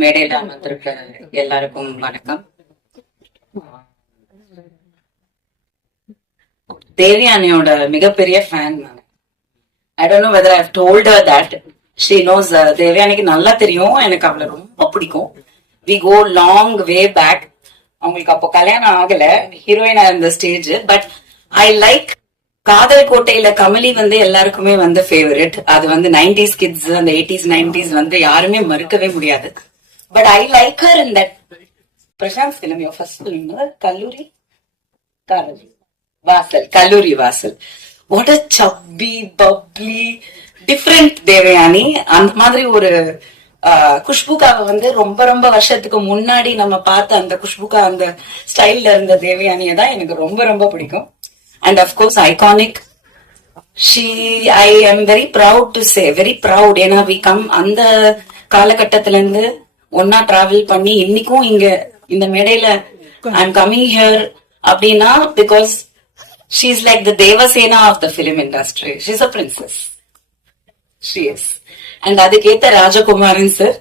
மேடையில அமர்ந்திருக்க எல்லாருக்கும் வணக்கம். தேவயானியோட மிகப்பெரிய ஃபேன் நான். I don't know whether I've told her that. She knows. தேவயானிக்கு நல்லா தெரியும் எனக்கு அவளை ரொம்ப பிடிக்கும். We go long way back. அவங்களுக்கு அப்போ கல்யாணம் ஆகல, ஹீரோயினா இருந்த ஸ்டேஜ். பட் ஐ லைக் காதல் கோட்டையில கமலி எல்லாருக்குமே ஃபேவரட். அது 90s கிட்ஸ், அந்த 80s 90s யாருமே மறுக்கவே முடியாது. But I like her in that Prashanth film, your first film, Kalloori Vaasal, கல்லூரி வாசல். வாட் அ சப்பி பப்ளி டிஃபரெண்ட் தேவயானி. அந்த மாதிரி ஒரு குஷ்புகாவை ரொம்ப ரொம்ப வருஷத்துக்கு முன்னாடி நம்ம பார்த்த அந்த குஷ்புகா அந்த ஸ்டைல்ல இருந்த தேவயானியை தான் எனக்கு ரொம்ப ரொம்ப பிடிக்கும். And of course iconic. I am very proud to say, very proud. ஏன்னா வி கம் அந்த காலகட்டத்தில இருந்து ஒன்னா டிராவல் பண்ணி இன்னைக்கும் இங்க இந்த மேடையில ஐ எம் கமிங் ஹியர் அப்படின்னா because she is like the Devasena of the film industry. She is a princess. She is. And அதுக்கேத்த Rajakumaran sir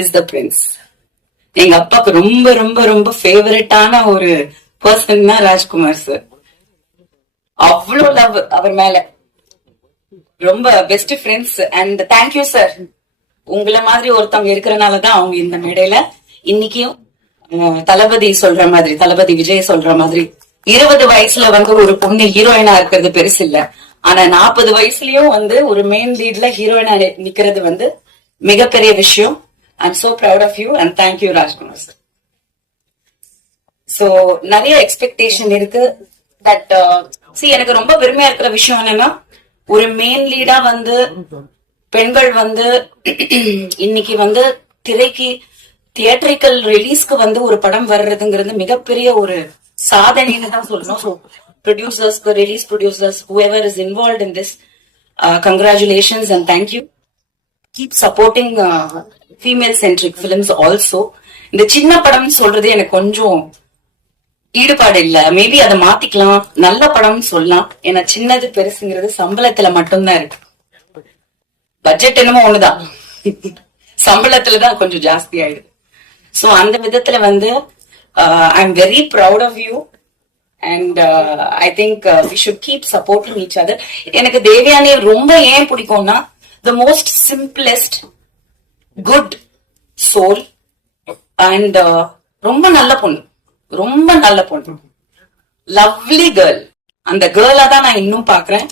is the prince. எங்க அப்பாக்கு ரொம்ப ரொம்ப ரொம்ப ஃபேவரட்டான ஒரு பர்சன் தான் ராஜ்குமார் சார். அவ்வளவு லவ் அவர் மேல. ரொம்ப best friends. And thank you sir. உங்களை மாதிரி ஒருத்தவங்க இருக்கிறனாலதான் அவங்க இந்த மேடையில இன்னைக்கும் தளபதி சொல்ற மாதிரி, தளபதி விஜய் சொல்ற மாதிரி 20 வயசுல ஒரு பொண்ணு ஹீரோயினா இருக்கிறது பெருசு இல்ல. ஆனா 40 வயசுலயும் ஒரு மெயின் லீட்ல ஹீரோயினா நிக்கிறது மிகப்பெரிய விஷயம். I am so proud of you and thank you Rajkumar sir. So நிறைய எக்ஸ்பெக்டேஷன் இருக்கு. தட் எனக்கு ரொம்ப பெருமையா இருக்கிற விஷயம் என்னன்னா, ஒரு மெயின் லீடா பெண்கள் இன்னைக்கு திரைக்கு தியேட்டரிக்கல் ரிலீஸ்க்கு ஒரு படம் வர்றதுங்கிறது மிகப்பெரிய ஒரு சாதனைன்னு தான் சொல்லணும். So producers, release producers, whoever is involved in this, congratulations and thank you. Keep supporting female centric films also. இந்த சின்ன படம் சொல்றது எனக்கு கொஞ்சம் ஈடுபாடு இல்ல. மேபி அதை மாத்திக்கலாம், நல்ல படம் சொல்லலாம். ஏன்னா சின்னது பெருசுங்கிறது சம்பளத்துல மட்டும்தான் இருக்கு. பட்ஜெட் என்னமோ ஒண்ணுதான், சம்பளத்துலதான் கொஞ்சம் ஜாஸ்தி ஆயிடுது. சோ அந்த விதத்துல I am very proud of you and I think we should keep supporting each other. எனக்கு தேவயானியை ரொம்ப ஏன் பிடிக்கும்னா, the most simplest good soul and ரொம்ப நல்ல பொண்ணு, ரொம்ப நல்ல பொண்ணு, லவ்லி கேர்ள். அந்த கேர்ளா தான் நான் இன்னும் பாக்குறேன்.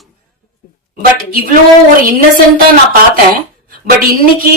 பட் இவ்வளோ ஒரு இன்னசென்ட்டா நான் பார்த்தேன். பட் இன்னைக்கு